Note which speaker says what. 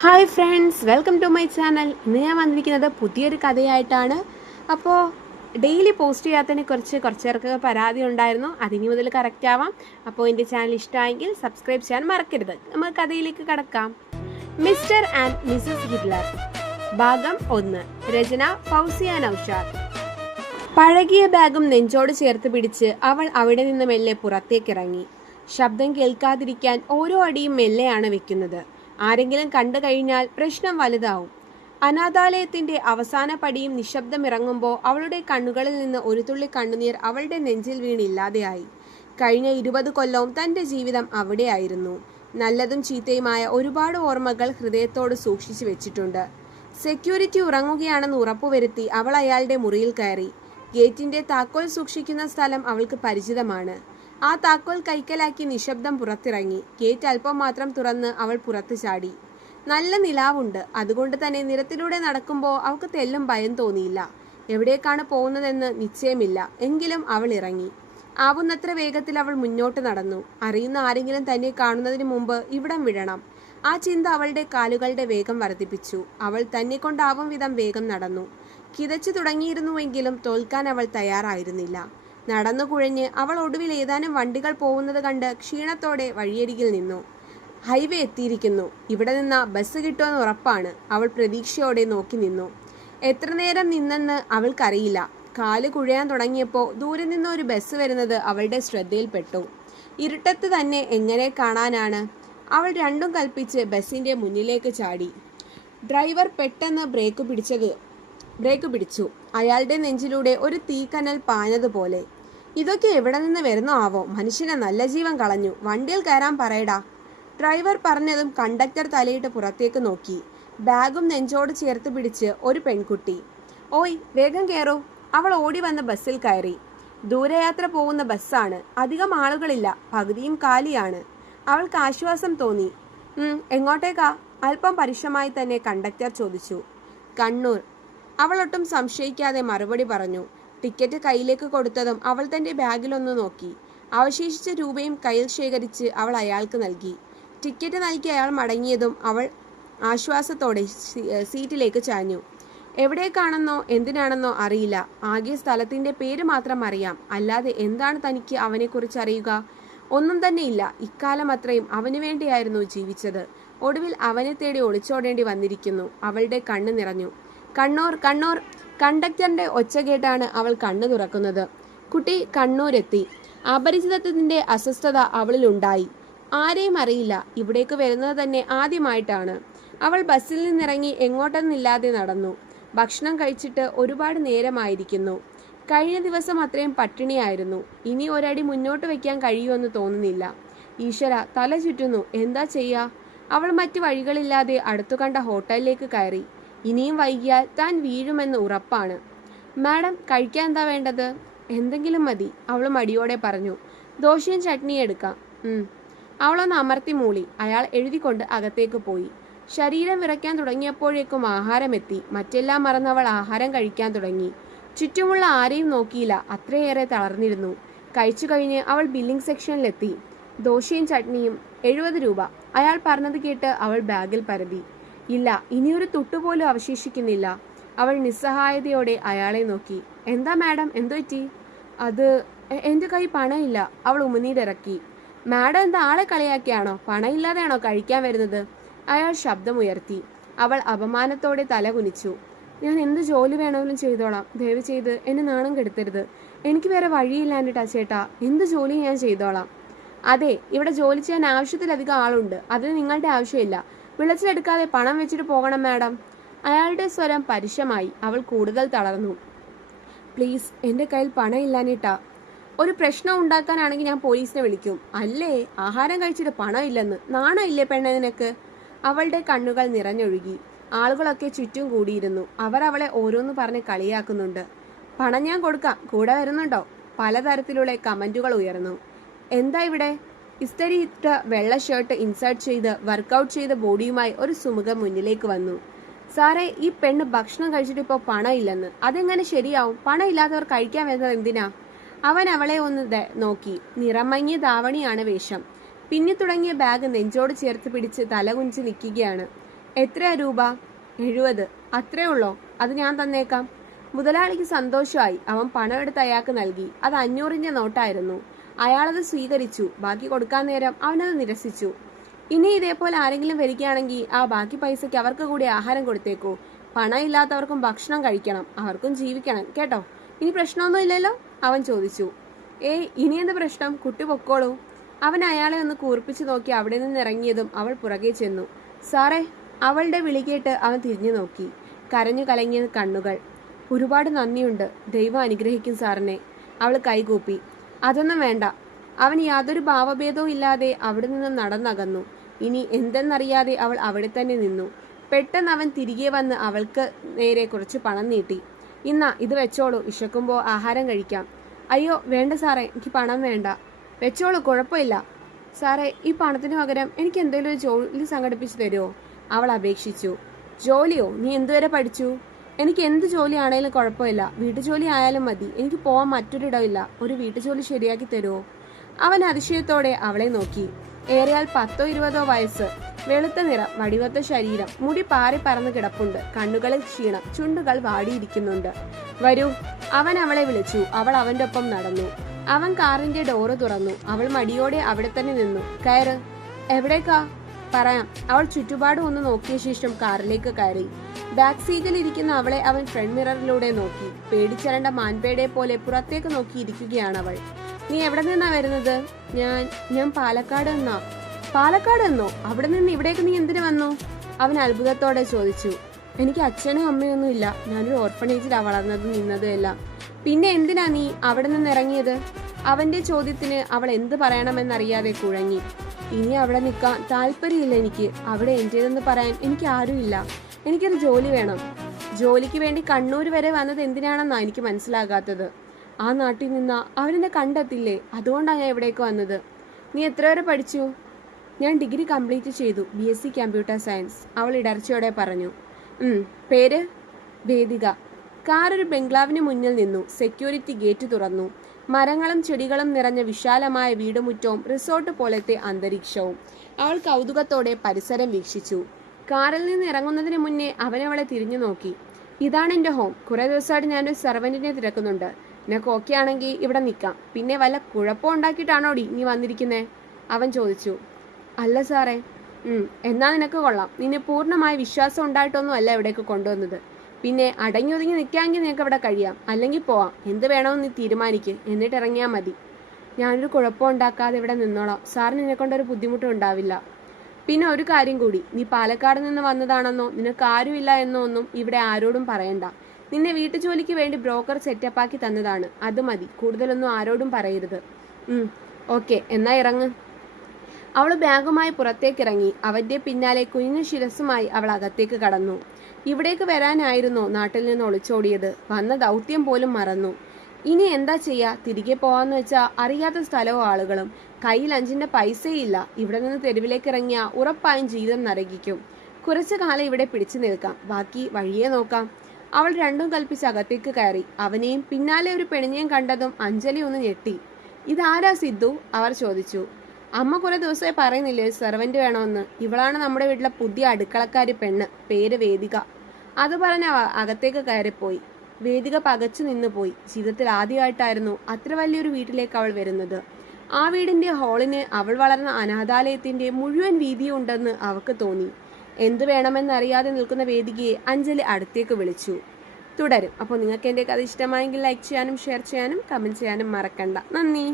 Speaker 1: Hi friends welcome to my channel ഇന്ന് ഞാൻ വന്നിരിക്കുന്നത് പുതിയൊരു കഥയായിട്ടാണ്. അപ്പോൾ ഡെയിലി പോസ്റ്റ് ചെയ്യാത്തതിനെ കുറിച്ച് കുറച്ച് പേർക്ക് പരാതി ഉണ്ടായിരുന്നു. അതിനി മുതൽ കറക്റ്റ് ആവാം. അപ്പോൾ എന്റെ ചാനൽ ഇഷ്ടമായെങ്കിൽ സബ്സ്ക്രൈബ് ചെയ്യാൻ മറക്കരുത്. നമുക്ക് കഥയിലേക്ക് കടക്കാം. Mr and Mrs Hitler. ഭാഗം ഒന്ന്. രചന ഫൗസിയ നൌഷാദ്. പഴകിയ ബാഗും നെഞ്ചോട് ചേർത്ത് പിടിച്ച് അവൾ അവിടെ നിന്ന് മെല്ലെ പുറത്തേക്കിറങ്ങി. ശബ്ദം കേൾക്കാതിരിക്കാൻ ഓരോ അടിയും മെല്ലെയാണ് വെക്കുന്നത്. ആരെങ്കിലും കണ്ടു കഴിഞ്ഞാൽ പ്രശ്നം വലുതാവും. അനാഥാലയത്തിന്റെ അവസാന പടിയും നിശബ്ദം ഇറങ്ങുമ്പോൾ അവളുടെ കണ്ണുകളിൽ നിന്ന് ഒരു തുള്ളി കണ്ണുനീർ അവളുടെ നെഞ്ചിൽ വീണില്ലാതെയായി. കഴിഞ്ഞ ഇരുപത് കൊല്ലവും തന്റെ ജീവിതം അവിടെയായിരുന്നു. നല്ലതും ചീത്തയുമായ ഒരുപാട് ഓർമ്മകൾ ഹൃദയത്തോട് സൂക്ഷിച്ചു വെച്ചിട്ടുണ്ട്. സെക്യൂരിറ്റി ഉറങ്ങുകയാണെന്ന് ഉറപ്പുവരുത്തി അവൾ അയാളുടെ മുറിയിൽ കയറി. ഗേറ്റിന്റെ താക്കോൽ സൂക്ഷിക്കുന്ന സ്ഥലം അവൾക്ക് പരിചിതമാണ്. ആ താക്കോൽ കൈക്കലാക്കി നിശബ്ദം പുറത്തിറങ്ങി. ഗേറ്റ് അല്പം മാത്രം തുറന്ന് അവൾ പുറത്തു ചാടി. നല്ല നിലാവുണ്ട്. അതുകൊണ്ട് തന്നെ നിരത്തിലൂടെ നടക്കുമ്പോൾ അവൾക്ക് തെല്ലും ഭയം തോന്നിയില്ല. എവിടേക്കാണ് പോകുന്നതെന്ന് നിശ്ചയമില്ല. എങ്കിലും അവൾ ഇറങ്ങി. ആവുന്നത്ര വേഗത്തിൽ അവൾ മുന്നോട്ട് നടന്നു. അറിയുന്ന ആരെങ്കിലും തന്നെ കാണുന്നതിന് മുമ്പ് ഇവിടം വിടണം. ആ ചിന്ത അവളുടെ കാലുകളുടെ വേഗം വർദ്ധിപ്പിച്ചു. അവൾ തന്നെ കൊണ്ടാവും വിധം വേഗം നടന്നു. കിതച്ചു തുടങ്ങിയിരുന്നുവെങ്കിലും തോൽക്കാൻ അവൾ തയ്യാറായിരുന്നില്ല. നടന്നു കുഴഞ്ഞ് അവൾ ഒടുവിൽ ഏതാനും വണ്ടികൾ പോകുന്നത് കണ്ട് ക്ഷീണത്തോടെ വഴിയരികിൽ നിന്നു. ഹൈവേ എത്തിയിരിക്കുന്നു. ഇവിടെ നിന്ന ബസ് കിട്ടുമെന്ന് ഉറപ്പാണ്. അവൾ പ്രതീക്ഷയോടെ നോക്കി നിന്നു. എത്ര നേരം നിന്നെന്ന് അവൾക്കറിയില്ല. കാൽ കുഴയാൻ തുടങ്ങിയപ്പോൾ ദൂരെ നിന്ന് ഒരു ബസ് വരുന്നത് അവളുടെ ശ്രദ്ധയിൽപ്പെട്ടു. ഇരുട്ടത്ത് തന്നെ എങ്ങനെ കാണാനാണ്? അവൾ രണ്ടും കൽപ്പിച്ച് ബസ്സിന്റെ മുന്നിലേക്ക് ചാടി. ഡ്രൈവർ പെട്ടെന്ന് ബ്രേക്ക് പിടിച്ചത് ബ്രേക്ക് പിടിച്ചു. അയാളുടെ നെഞ്ചിലൂടെ ഒരു തീക്കനൽ പാഞ്ഞതുപോലെ. ഇതൊക്കെ എവിടെ നിന്ന് വരുന്നോ ആവോ മനുഷ്യനെ നല്ല ജീവൻ കളഞ്ഞു. വണ്ടിയിൽ കയറാൻ പറയടാ. ഡ്രൈവർ പറഞ്ഞതും കണ്ടക്ടർ തലയിട്ട് പുറത്തേക്ക് നോക്കി. ബാഗും നെഞ്ചോട് ചേർത്ത് പിടിച്ച് ഒരു പെൺകുട്ടി. ഓയ് വേഗം കയറൂ അവൾ ഓടി വന്ന് ബസ്സിൽ കയറി. ദൂരയാത്ര പോകുന്ന ബസ്സാണ്. അധികം ആളുകളില്ല. പകുതിയും കാലിയാണ്. അവൾക്ക് ആശ്വാസം തോന്നി. എങ്ങോട്ടേക്കാ? അല്പം പരുഷമായി തന്നെ കണ്ടക്ടർ ചോദിച്ചു. കണ്ണൂർ. അവളൊട്ടും സംശയിക്കാതെ മറുപടി പറഞ്ഞു. ടിക്കറ്റ് കയ്യിലേക്ക് കൊടുത്തതും അവൾ തന്റെ ബാഗിലൊന്ന് നോക്കി. അവശേഷിച്ച രൂപയും കയ്യിൽ ശേഖരിച്ച് അവൾ അയാൾക്ക് നൽകി. ടിക്കറ്റ് നൽകി അയാൾ മടങ്ങിയതും അവൾ ആശ്വാസത്തോടെ സീറ്റിലേക്ക് ചാഞ്ഞു. എവിടേക്കാണെന്നോ എന്തിനാണെന്നോ അറിയില്ല. ആകെ സ്ഥലത്തിന്റെ പേര് മാത്രം അറിയാം. അല്ലാതെ എന്താണ് തനിക്ക് അവനെക്കുറിച്ച് അറിയുക? ഒന്നും തന്നെയില്ല ഇക്കാലം അത്രയും അവനു വേണ്ടിയായിരുന്നു ജീവിച്ചത്. ഒടുവിൽ അവനെ തേടി ഒളിച്ചോടേണ്ടി വന്നിരിക്കുന്നു. അവളുടെ കണ്ണ് നിറഞ്ഞു. കണ്ണൂർ കണ്ണൂർ! കണ്ടക്ടറിന്റെ ഒച്ച കേട്ടാണ് അവൾ കണ്ണു തുറക്കുന്നത്. കുട്ടി കണ്ണൂരെത്തി. അപരിചിതത്വത്തിന്റെ അസ്വസ്ഥത അവളിൽ ഉണ്ടായി. ആരെയും അറിയില്ല. ഇവിടേക്ക് വരുന്നത് തന്നെ ആദ്യമായിട്ടാണ്. അവൾ ബസ്സിൽ നിന്നിറങ്ങി എങ്ങോട്ടെന്നില്ലാതെ നടന്നു. ഭക്ഷണം കഴിച്ചിട്ട് ഒരുപാട് നേരമായിരിക്കുന്നു. കഴിഞ്ഞ ദിവസം അത്രയും പട്ടിണിയായിരുന്നു. ഇനി ഒരടി മുന്നോട്ട് വയ്ക്കാൻ കഴിയുമെന്ന് തോന്നുന്നില്ല. ഈശ്വര തല ചുറ്റുന്നു. എന്താ ചെയ്യാ? അവൾ മറ്റു വഴികളില്ലാതെ അടുത്തു കണ്ട ഹോട്ടലിലേക്ക് കയറി. ഇനിയും വൈകിയാൽ താൻ വീഴുമെന്ന് ഉറപ്പാണ്. മാഡം കഴിക്കാൻ എന്താ വേണ്ടത്? എന്തെങ്കിലും മതി അവൾ മടിയോടെ പറഞ്ഞു. ദോശയും ചട്നിയും എടുക്കാം. അവളൊന്ന് അമർത്തി മൂളി. അയാൾ എഴുതിക്കൊണ്ട് അകത്തേക്ക് പോയി. ശരീരം വിറയ്ക്കാൻ തുടങ്ങിയപ്പോഴേക്കും ആഹാരമെത്തി മറ്റെല്ലാം മറന്നവൾ ആഹാരം കഴിക്കാൻ തുടങ്ങി. ചുറ്റുമുള്ള ആരെയും നോക്കിയില്ല. അത്രയേറെ തളർന്നിരുന്നു. കഴിച്ചു കഴിഞ്ഞ് അവൾ ബില്ലിംഗ് സെക്ഷനിലെത്തി. ദോശയും ചട്നിയും എഴുപത് രൂപ. അയാൾ പറഞ്ഞത് കേട്ട് അവൾ ബാഗിൽ പരതി. ഇല്ല ഇനിയൊരു തുട്ടുപോലും അവശേഷിക്കുന്നില്ല. അവൾ നിസ്സഹായതയോടെ അയാളെ നോക്കി. എന്താ മാഡം എന്തു പറ്റി? അത് എന്റെ കൈ പണയില്ല. അവൾ ഉമിനീരിറക്കി. മാഡം എന്താ ആളെ കളിയാക്കിയാണോ? പണയില്ലാതെയാണോ കഴിക്കാൻ വരുന്നത്? അയാൾ ശബ്ദമുയർത്തി. അവൾ അപമാനത്തോടെ തല കുനിച്ചു ഞാൻ എന്ത് ജോലി വേണമെങ്കിലും ചെയ്തോളാം. ദയവ് ചെയ്ത് എന്നെ നാണം കെടുത്തരുത്. എനിക്ക് വേറെ വഴിയില്ലാണ്ടിട്ടാ ചേട്ടാ എന്ത് ജോലിയും ഞാൻ ചെയ്തോളാം. അതെ ഇവിടെ ജോലി ചെയ്യാൻ ആവശ്യത്തിലധികം ആളുണ്ട്. അതിന് നിങ്ങളുടെ ആവശ്യമില്ല. വിളിച്ചെടുക്കാതെ പണം വെച്ചിട്ട് പോകണം മാഡം. അയാളുടെ സ്വരം പരുഷമായി. അവൾ കൂടുതൽ തളർന്നു. പ്ലീസ് എന്റെ കയ്യിൽ പണം ഇല്ലാനിട്ടാ ഒരു പ്രശ്നം ഉണ്ടാക്കാനാണെങ്കിൽ ഞാൻ പോലീസിനെ വിളിക്കും. അല്ലേ? ആഹാരം കഴിച്ചിട്ട് പണം ഇല്ലെന്ന് നാണം ഇല്ലേ നിനക്ക്? അവളുടെ കണ്ണുകൾ നിറഞ്ഞൊഴുകി. ആളുകളൊക്കെ ചുറ്റും കൂടിയിരുന്നു. അവർ അവളെ ഓരോന്ന് പറഞ്ഞ് കളിയാക്കുന്നുണ്ട്. പണം ഞാൻ കൊടുക്കാം. കൂടെ വരുന്നുണ്ടോ? പലതരത്തിലുള്ള കമന്റുകൾ ഉയർന്നു. എന്താ ഇവിടെ? ഇസ്തരി ഇട്ട വെള്ള ഷർട്ട് ഇൻസേർട്ട് ചെയ്ത് വർക്കൗട്ട് ചെയ്ത ബോഡിയുമായി ഒരു സുമുഖം മുന്നിലേക്ക് വന്നു. സാറേ ഈ പെണ്ണ് ഭക്ഷണം കഴിച്ചിട്ട് ഇപ്പോൾ പണം ഇല്ലെന്ന് അതെങ്ങനെ ശരിയാവും? പണം ഇല്ലാത്തവർ കഴിക്കാൻ വരുന്നത് എന്തിനാ? അവൻ അവളെ ഒന്ന് നോക്കി. നിറമങ്ങിയ ധാവണിയാണ് വേഷം. പിന്നി തുടങ്ങിയ ബാഗ് നെഞ്ചോട് ചേർത്ത് പിടിച്ച് തലകുഞ്ചി നിൽക്കുകയാണ്. എത്രയാ രൂപ? എഴുപത്. അത്രേ ഉള്ളോ? അത് ഞാൻ തന്നേക്കാം. മുതലാളിക്ക് സന്തോഷമായി. അവൻ പണം എടുത്ത് അയാൾക്ക് നൽകി. അത് അഞ്ഞൂറിന്റെ നോട്ടായിരുന്നു. അയാളത് സ്വീകരിച്ചു. ബാക്കി കൊടുക്കാൻ നേരം അവനത് നിരസിച്ചു. ഇനി ഇതേപോലെ ആരെങ്കിലും വരികയാണെങ്കിൽ ആ ബാക്കി പൈസയ്ക്ക് അവർക്ക് കൂടി ആഹാരം കൊടുത്തേക്കൂ. പണം ഇല്ലാത്തവർക്കും ഭക്ഷണം കഴിക്കണം. അവർക്കും ജീവിക്കണം. കേട്ടോ? ഇനി പ്രശ്നമൊന്നും ഇല്ലല്ലോ? അവൻ ചോദിച്ചു. ഏയ് ഇനി എന്ത് പ്രശ്നം? കുട്ടി പൊക്കോളൂ. അവൻ അയാളെ ഒന്ന് കൂർപ്പിച്ചു നോക്കി അവിടെ നിന്ന് ഇറങ്ങിയതും അവൾ പുറകെ ചെന്നു. സാറേ അവളുടെ വിളി കേട്ട് അവൻ തിരിഞ്ഞു നോക്കി. കരഞ്ഞു കലങ്ങിയ കണ്ണുകൾ. ഒരുപാട് നന്ദിയുണ്ട്. ദൈവം അനുഗ്രഹിക്കും സാറിനെ. അവൾ കൈകൂപ്പി. അതൊന്നും വേണ്ട. അവൻ യാതൊരു ഭാവഭേദവും ഇല്ലാതെ അവിടെ നിന്ന് നടന്നകന്നു. ഇനി എന്തെന്നറിയാതെ അവൾ അവിടെ തന്നെ നിന്നു. പെട്ടെന്ന് അവൻ തിരികെ വന്ന് അവൾക്ക് നേരെ കുറച്ച് പണം നീട്ടി. ഇന്ന ഇത് വെച്ചോളൂ. വിശക്കുമ്പോൾ ആഹാരം കഴിക്കാം. അയ്യോ വേണ്ട സാറേ. എനിക്ക് പണം വേണ്ട. വെച്ചോളൂ. കുഴപ്പമില്ല. സാറേ ഈ പണത്തിന് പകരം എനിക്ക് എന്തെങ്കിലും ഒരു ജോലി സംഘടിപ്പിച്ചു തരുമോ? അവൾ അപേക്ഷിച്ചു. ജോലിയോ? നീ എന്തുവരെ പഠിച്ചു? എനിക്ക് എന്ത് ജോലി ആണെങ്കിലും കുഴപ്പമില്ല. വീട്ടുജോലി ആയാലും മതി. എനിക്ക് പോവാൻ മറ്റൊരിടമില്ല ഒരു വീട്ടുജോലി ശരിയാക്കി തരുമോ അവൻ അതിശയത്തോടെ അവളെ നോക്കി. ഏറിയാൽ പത്തോ ഇരുപതോ വയസ്സ്. വെളുത്ത നിറം വടിവത്ത ശരീരം മുടി പാറി പറന്ന് കിടപ്പുണ്ട്. കണ്ണുകളിൽ ക്ഷീണം ചുണ്ടുകൾ വാടിയിരിക്കുന്നുണ്ട്. വരൂ അവൻ അവളെ വിളിച്ചു. അവൾ അവന്റെ ഒപ്പം നടന്നു. അവൻ കാറിന്റെ ഡോറ് തുറന്നു. അവൾ മടിയോടെ അവിടെ തന്നെ നിന്നു. കയറ്. എവിടേക്കാ? പറയാം. അവൾ ചുറ്റുപാടും ഒന്ന് നോക്കിയ ശേഷം കാറിലേക്ക് കയറി. ബാക്ക് സീറ്റിൽ ഇരിക്കുന്ന അവളെ അവൻ ഫ്രണ്ട് മിററിലൂടെ നോക്കി. പേടിച്ചരണ്ട മാൻപേടെ പോലെ പുറത്തേക്ക് നോക്കി ഇരിക്കുകയാണ് അവൾ. നീ എവിടെ നിന്നാ വരുന്നത്? ഞാൻ ഞാൻ പാലക്കാട് എന്നാ പാലക്കാട് എന്നോ അവിടെ നിന്ന് ഇവിടേക്ക് നീ എന്തിനു വന്നു? അവൻ അത്ഭുതത്തോടെ ചോദിച്ചു. എനിക്ക് അച്ഛനും അമ്മയൊന്നും ഇല്ല. ഞാനൊരു ഓർഫണേജിലാ വളർന്നത് നിന്നതും എല്ലാം. പിന്നെ എന്തിനാ നീ അവിടെ നിന്ന് ഇറങ്ങിയത്? അവന്റെ ചോദ്യത്തിന് അവൾ എന്ത് പറയണമെന്നറിയാതെ കുഴങ്ങി. ഇനി അവിടെ നിൽക്കാൻ താല്പര്യമില്ല എനിക്ക്. അവിടെ എന്റേതെന്ന് പറയാൻ എനിക്ക് ആരുമില്ല. എനിക്കൊരു ജോലി വേണം. ജോലിക്ക് വേണ്ടി കണ്ണൂർ വരെ വന്നത് എന്തിനാണെന്നാണ് എനിക്ക് മനസ്സിലാകാത്തത്. ആ നാട്ടിൽ നിന്ന് അവരെന്നെ കണ്ടെത്തില്ലേ? അതുകൊണ്ടാണ് ഞാൻ ഇവിടേക്ക് വന്നത്. നീ എത്ര വരെ പഠിച്ചു? ഞാൻ ഡിഗ്രി കംപ്ലീറ്റ് ചെയ്തു B S C computer science. അവൾ ഇടർച്ചയോടെ പറഞ്ഞു. പേര്? വേദിക. കാർ ഒരു ബംഗ്ലാവിന് മുന്നിൽ നിന്നു. സെക്യൂരിറ്റി ഗേറ്റ് തുറന്നു. മരങ്ങളും ചെടികളും നിറഞ്ഞ വിശാലമായ വീടുമുറ്റവും റിസോർട്ട് പോലത്തെ അന്തരീക്ഷവും. അവൾ കൗതുകത്തോടെ പരിസരം വീക്ഷിച്ചു. കാറിൽ നിന്ന് ഇറങ്ങുന്നതിന് മുന്നേ അവളെ തിരിഞ്ഞു നോക്കി. ഇതാണ് എന്റെ ഹോം. കുറേ ദിവസമായിട്ട് ഞാനൊരു സെർവന്റിനെ തിരക്കുന്നുണ്ട്. നിനക്ക് ഓക്കെ ആണെങ്കിൽ ഇവിടെ നിൽക്കാം. പിന്നെ വല്ല കുഴപ്പം ഉണ്ടാക്കിയിട്ടാണോടി നീ വന്നിരിക്കുന്നേ? അവൻ ചോദിച്ചു. അല്ല സാറേ. എന്നാ നിനക്ക് കൊള്ളാം. നിന്നെ പൂർണമായ വിശ്വാസം ഉണ്ടായിട്ടൊന്നും അല്ല ഇവിടേക്ക് കൊണ്ടുവന്നത്. പിന്നെ അടങ്ങി ഒതുങ്ങി നിൽക്കാമെങ്കിൽ നിനക്ക് ഇവിടെ കഴിയാം. അല്ലെങ്കിൽ പോവാം. എന്ത് വേണമെന്ന് നീ തീരുമാനിക്ക്. എന്നിട്ട് ഇറങ്ങിയാൽ മതി. ഞാനൊരു കുഴപ്പം ഉണ്ടാക്കാതെ ഇവിടെ നിന്നോളാം. സാറിന് നിന്നെ കൊണ്ടൊരു ബുദ്ധിമുട്ടും ഉണ്ടാവില്ല. പിന്നെ ഒരു കാര്യം കൂടി. നീ പാലക്കാട് നിന്ന് വന്നതാണെന്നോ നിനക്ക് ആരുമില്ല എന്നോ ഒന്നും ഇവിടെ ആരോടും പറയണ്ട. നിന്നെ വീട്ടു ജോലിക്ക് വേണ്ടി ബ്രോക്കർ സെറ്റപ്പാക്കി തന്നതാണ്. അത് മതി. കൂടുതലൊന്നും ആരോടും പറയരുത്. ഓക്കെ എന്നാ ഇറങ്ങ്. അവൾ ബാഗുമായി പുറത്തേക്കിറങ്ങി. അവന്റെ പിന്നാലെ കുഞ്ഞു ശിരസുമായി അവൾ അകത്തേക്ക് കടന്നു. ഇവിടേക്ക് വരാനായിരുന്നോ നാട്ടിൽ നിന്ന് ഒളിച്ചോടിയത്? വന്ന ദൗത്യം പോലും മറന്നു. ഇനി എന്താ ചെയ്യാ? തിരികെ പോവാന്ന് വെച്ചാ അറിയാത്ത സ്ഥലവും ആളുകളും. കയ്യിൽ അഞ്ചിന്റെ പൈസയില്ല ഇവിടെ നിന്ന് തെരുവിലേക്ക് ഇറങ്ങിയ ഉറപ്പായും ജീവിതം നരകിക്കും. കുറച്ചു കാലം ഇവിടെ പിടിച്ചു നിൽക്കാം. ബാക്കി വഴിയെ നോക്കാം. അവൾ രണ്ടും കൽപ്പിച്ച് അകത്തേക്ക് കയറി. അവനെയും പിന്നാലെ ഒരു പെണിനെയും കണ്ടതും അഞ്ജലി ഒന്ന് ഞെട്ടി. ഇതാരാ സിദ്ധു? അവർ ചോദിച്ചു. അമ്മ കുറെ ദിവസമായി പറയുന്നില്ലേ സെർവന്റ് വേണമെന്ന്. ഇവളാണ് നമ്മുടെ വീട്ടിലെ പുതിയ അടുക്കളക്കാരി പെണ്ണ്. പേര് വേദിക. അത് പറഞ്ഞ അകത്തേക്ക് കയറിപ്പോയി. വേദിക പകച്ചു നിന്നുപോയി. ജീവിതത്തിൽ ആദ്യമായിട്ടായിരുന്നു അത്ര വലിയൊരു വീട്ടിലേക്ക് അവൾ വരുന്നത്. ആ വീടിന്റെ ഹാളിന് അവൾ വളർന്ന അനാഥാലയത്തിന്റെ മുഴുവൻ വീതിയും ഉണ്ടെന്ന് അവൾക്ക് തോന്നി. എന്തു വേണമെന്നറിയാതെ നിൽക്കുന്ന വേദികയെ അഞ്ജലി അടുത്തേക്ക് വിളിച്ചു. തുടരും. അപ്പോൾ നിങ്ങൾക്ക് എന്റെ കഥ ഇഷ്ടമായെങ്കിൽ ലൈക്ക് ചെയ്യാനും ഷെയർ ചെയ്യാനും കമന്റ് ചെയ്യാനും മറക്കണ്ട. നന്ദി.